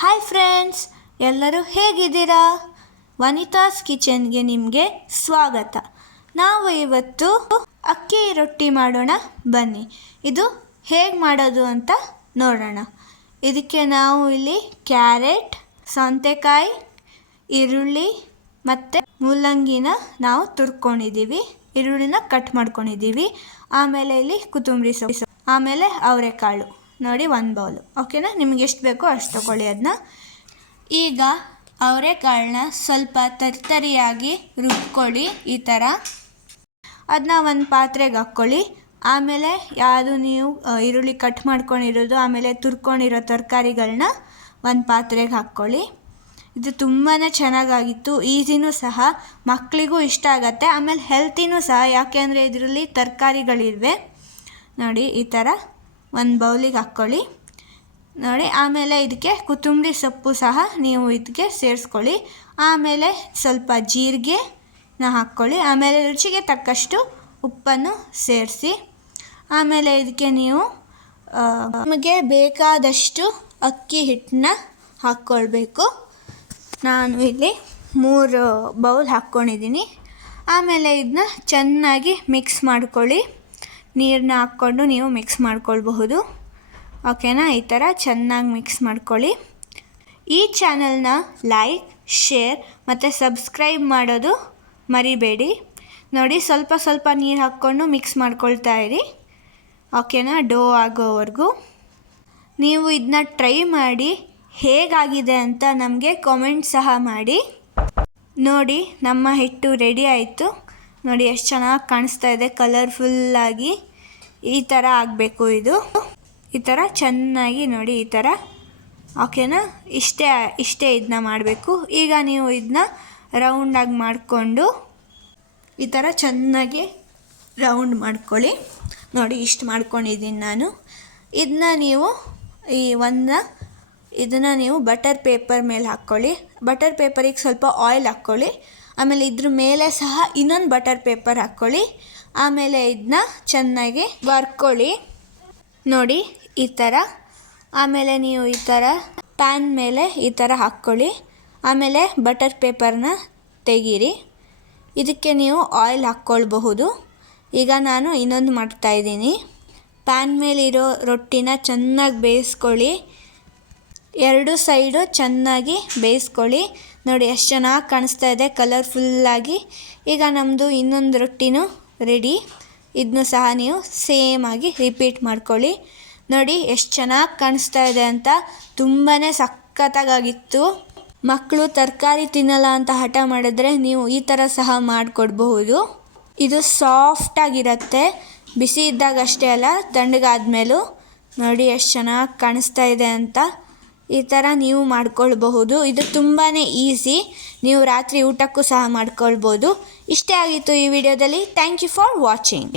Hi friends, ಎಲ್ಲರೂ ಹೇಗಿದ್ದೀರಾ? ವನಿತಾಸ್ ಕಿಚನ್ಗೆ ನಿಮಗೆ ಸ್ವಾಗತ. ನಾವು ಇವತ್ತು ಅಕ್ಕಿ ರೊಟ್ಟಿ ಮಾಡೋಣ ಬನ್ನಿ. ಇದು ಹೇಗೆ ಮಾಡೋದು ಅಂತ ನೋಡೋಣ. ಇದಕ್ಕೆ ನಾವು ಇಲ್ಲಿ ಕ್ಯಾರೆಟ್, ಸೌತೆಕಾಯಿ, ಈರುಳ್ಳಿ ಮತ್ತು ಮೂಲಂಗಿನ ನಾವು ತುರ್ಕೊಂಡಿದ್ದೀವಿ. ಈರುಳ್ಳಿನ ಕಟ್ ಮಾಡ್ಕೊಂಡಿದ್ದೀವಿ. ಆಮೇಲೆ ಇಲ್ಲಿ ಕೊತ್ತಂಬರಿ ಸೊಪ್ಪು, ಆಮೇಲೆ ಅವರೆಕಾಳು ನೋಡಿ 1 ಬೌಲು. ಓಕೆನಾ? ನಿಮ್ಗೆ ಎಷ್ಟು ಬೇಕೋ ಅಷ್ಟು ತೊಗೊಳ್ಳಿ ಅದನ್ನ. ಈಗ ಅವರೆಕಾಳನ್ನ ಸ್ವಲ್ಪ ತರಿಯಾಗಿ ರುಬ್ಕೊಳ್ಳಿ ಈ ಥರ. ಅದನ್ನ ಒಂದು ಪಾತ್ರೆಗೆ ಹಾಕ್ಕೊಳ್ಳಿ. ಆಮೇಲೆ ಯಾವುದು ನೀವು ಈರುಳ್ಳಿ ಕಟ್ ಮಾಡ್ಕೊಂಡಿರೋದು ಆಮೇಲೆ ತುರ್ಕೊಂಡಿರೋ ತರಕಾರಿಗಳನ್ನ ಒಂದು ಪಾತ್ರೆಗೆ ಹಾಕ್ಕೊಳ್ಳಿ. ಇದು ತುಂಬಾ ಚೆನ್ನಾಗಾಗಿತ್ತು, ಈಸಿನೂ ಸಹ, ಮಕ್ಕಳಿಗೂ ಇಷ್ಟ ಆಗುತ್ತೆ, ಆಮೇಲೆ ಹೆಲ್ತಿನೂ ಸಹ. ಯಾಕೆ ಅಂದರೆ ಇದರಲ್ಲಿ ತರಕಾರಿಗಳಿವೆ ನೋಡಿ. ಈ ಥರ ಒಂದು ಬೌಲಿಗೆ ಹಾಕ್ಕೊಳ್ಳಿ ನೋಡಿ. ಆಮೇಲೆ ಇದಕ್ಕೆ ಕೊತ್ತಂಬರಿ ಸೊಪ್ಪು ಸಹ ನೀವು ಇದಕ್ಕೆ ಸೇರಿಸ್ಕೊಳ್ಳಿ. ಆಮೇಲೆ ಸ್ವಲ್ಪ ಜೀರಿಗೆನ ಹಾಕ್ಕೊಳ್ಳಿ. ಆಮೇಲೆ ರುಚಿಗೆ ತಕ್ಕಷ್ಟು ಉಪ್ಪನ್ನು ಸೇರಿಸಿ. ಆಮೇಲೆ ಇದಕ್ಕೆ ನೀವು ನಿಮಗೆ ಬೇಕಾದಷ್ಟು ಅಕ್ಕಿ ಹಿಟ್ಟನ್ನ ಹಾಕ್ಕೊಳ್ಬೇಕು. ನಾನು ಇಲ್ಲಿ 3 ಬೌಲ್ ಹಾಕ್ಕೊಂಡಿದ್ದೀನಿ. ಆಮೇಲೆ ಇದನ್ನ ಚೆನ್ನಾಗಿ ಮಿಕ್ಸ್ ಮಾಡ್ಕೊಳ್ಳಿ. ನೀರನ್ನ ಹಾಕ್ಕೊಂಡು ನೀವು ಮಿಕ್ಸ್ ಮಾಡ್ಕೊಳ್ಬಹುದು. ಓಕೆನಾ? ಈ ಥರ ಚೆನ್ನಾಗಿ ಮಿಕ್ಸ್ ಮಾಡ್ಕೊಳ್ಳಿ. ಈ ಚಾನಲ್ನ ಲೈಕ್, ಶೇರ್ ಮತ್ತು ಸಬ್ಸ್ಕ್ರೈಬ್ ಮಾಡೋದು ಮರಿಬೇಡಿ ನೋಡಿ. ಸ್ವಲ್ಪ ಸ್ವಲ್ಪ ನೀರು ಹಾಕ್ಕೊಂಡು ಮಿಕ್ಸ್ ಮಾಡ್ಕೊಳ್ತಾ ಇರಿ. ಓಕೆನಾ? ಡೋ ಆಗೋವರೆಗೂ ನೀವು ಇದನ್ನ ಟ್ರೈ ಮಾಡಿ ಹೇಗಾಗಿದೆ ಅಂತ ನಮಗೆ ಕಾಮೆಂಟ್ ಸಹ ಮಾಡಿ. ನೋಡಿ, ನಮ್ಮ ಹಿಟ್ಟು ರೆಡಿ ಆಯಿತು. ನೋಡಿ ಎಷ್ಟು ಚೆನ್ನಾಗಿ ಕಾಣಿಸ್ತಾ ಇದೆ, ಕಲರ್ಫುಲ್ಲಾಗಿ. ಈ ಥರ ಆಗಬೇಕು ಇದು. ಈ ಥರ ಚೆನ್ನಾಗಿ ನೋಡಿ, ಈ ಥರ. ಓಕೆನಾ? ಇಷ್ಟೇ ಇದನ್ನ ಮಾಡಬೇಕು. ಈಗ ನೀವು ಇದನ್ನ ರೌಂಡಾಗಿ ಮಾಡಿಕೊಂಡು ಈ ಥರ ಚೆನ್ನಾಗಿ ರೌಂಡ್ ಮಾಡ್ಕೊಳ್ಳಿ. ನೋಡಿ, ಇಷ್ಟು ಮಾಡ್ಕೊಂಡಿದ್ದೀನಿ ನಾನು. ಇದನ್ನ ನೀವು ಇದನ್ನು ನೀವು ಬಟರ್ ಪೇಪರ್ ಮೇಲೆ ಹಾಕ್ಕೊಳ್ಳಿ. ಬಟರ್ ಪೇಪರಿಗೆ ಸ್ವಲ್ಪ ಆಯಿಲ್ ಹಾಕ್ಕೊಳ್ಳಿ. ಆಮೇಲೆ ಇದ್ರ ಮೇಲೆ ಸಹ ಇನ್ನೊಂದು ಬಟರ್ ಪೇಪರ್ ಹಾಕ್ಕೊಳ್ಳಿ. ಆಮೇಲೆ ಇದನ್ನ ಚೆನ್ನಾಗಿ ಬರ್ಕೊಳ್ಳಿ ನೋಡಿ, ಈ ಥರ. ಆಮೇಲೆ ನೀವು ಈ ಥರ ಪ್ಯಾನ್ ಮೇಲೆ ಈ ಥರ ಹಾಕ್ಕೊಳ್ಳಿ. ಆಮೇಲೆ ಬಟರ್ ಪೇಪರ್ನ ತೆಗೀರಿ. ಇದಕ್ಕೆ ನೀವು ಆಯಿಲ್ ಹಾಕ್ಕೊಳ್ಬಹುದು. ಈಗ ನಾನು ಇನ್ನೊಂದು ಮಾಡ್ತಾಯಿದ್ದೀನಿ. ಪ್ಯಾನ್ ಮೇಲಿರೋ ರೊಟ್ಟಿನ ಚೆನ್ನಾಗಿ ಬೇಯಿಸ್ಕೊಳ್ಳಿ. 2 ಸೈಡು ಚೆನ್ನಾಗಿ ಬೇಯಿಸ್ಕೊಳ್ಳಿ. ನೋಡಿ ಎಷ್ಟು ಚೆನ್ನಾಗಿ ಕಾಣಿಸ್ತಾ ಇದೆ, ಕಲರ್ಫುಲ್ಲಾಗಿ. ಈಗ ನಮ್ಮದು ಇನ್ನೊಂದು ರೊಟ್ಟಿನೂ ರೆಡಿ. ಇದನ್ನು ಸಹ ನೀವು ಸೇಮಾಗಿ ರಿಪೀಟ್ ಮಾಡ್ಕೊಳ್ಳಿ. ನೋಡಿ ಎಷ್ಟು ಚೆನ್ನಾಗಿ ಕಾಣಿಸ್ತಾ ಇದೆ ಅಂತ. ತುಂಬಾ ಸಖತ್ತಾಗಿತ್ತು. ಮಕ್ಕಳು ತರಕಾರಿ ತಿನ್ನಲ್ಲ ಅಂತ ಹಠ ಮಾಡಿದ್ರೆ ನೀವು ಈ ಥರ ಸಹ ಮಾಡಿಕೊಡ್ಬಹುದು. ಇದು ಸಾಫ್ಟಾಗಿರುತ್ತೆ, ಬಿಸಿ ಇದ್ದಾಗ ಅಷ್ಟೇ ಅಲ್ಲ, ತಣ್ಣಗಾದ್ಮೇಲೂ. ನೋಡಿ ಎಷ್ಟು ಚೆನ್ನಾಗಿ ಕಾಣಿಸ್ತಾ ಇದೆ ಅಂತ. ಈ ಥರ ನೀವು ಮಾಡ್ಕೊಳ್ಬಹುದು. ಇದು ತುಂಬಾ ಈಸಿ. ನೀವು ರಾತ್ರಿ ಊಟಕ್ಕೂ ಸಹ ಮಾಡ್ಕೊಳ್ಬೋದು. ಇಷ್ಟೇ ಆಗಿತ್ತು ಈ ವಿಡಿಯೋದಲ್ಲಿ. Thank you for watching.